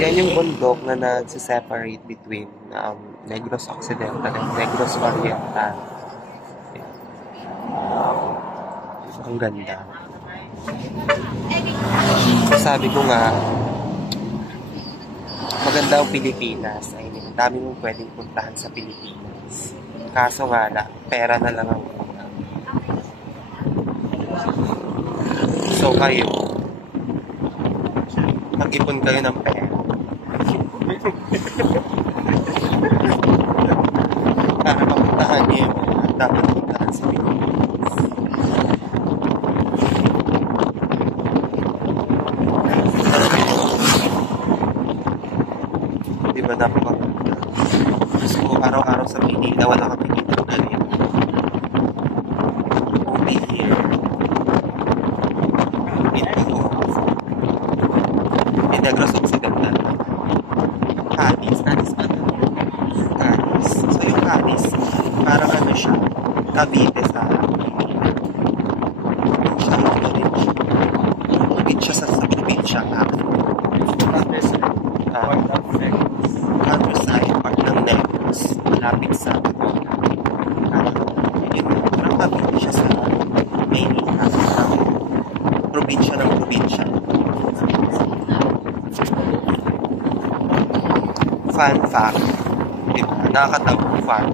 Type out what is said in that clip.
Yan yung bundok na nagsiseparate between Negros Occidental and Negros Oriental. Ang ganda. So sabi ko nga, maganda ang Pilipinas. I mean, dami mong pwedeng puntahan sa Pilipinas. Kaso nga na, pera na lang ang kulang. So kayo, mag-ipon kayo ng pera. Para mapuntahan niyo yung dapat puntahan sa Pilipinas. Diba napakaganda? Gusto ko araw-araw sa Manila, wala kami dito galing. Only here. In Negros Occidental. Cadiz pa na. Cadiz. So yung Cadiz, parang ano siya, Cavite sa probinsya sa probinsya nga. Countryside, part ng Negros, malapit sa yun, parang Cavite siya sa Maynila, probinsya ng probinsya. Fun fact, diba? Nakakatawag fun.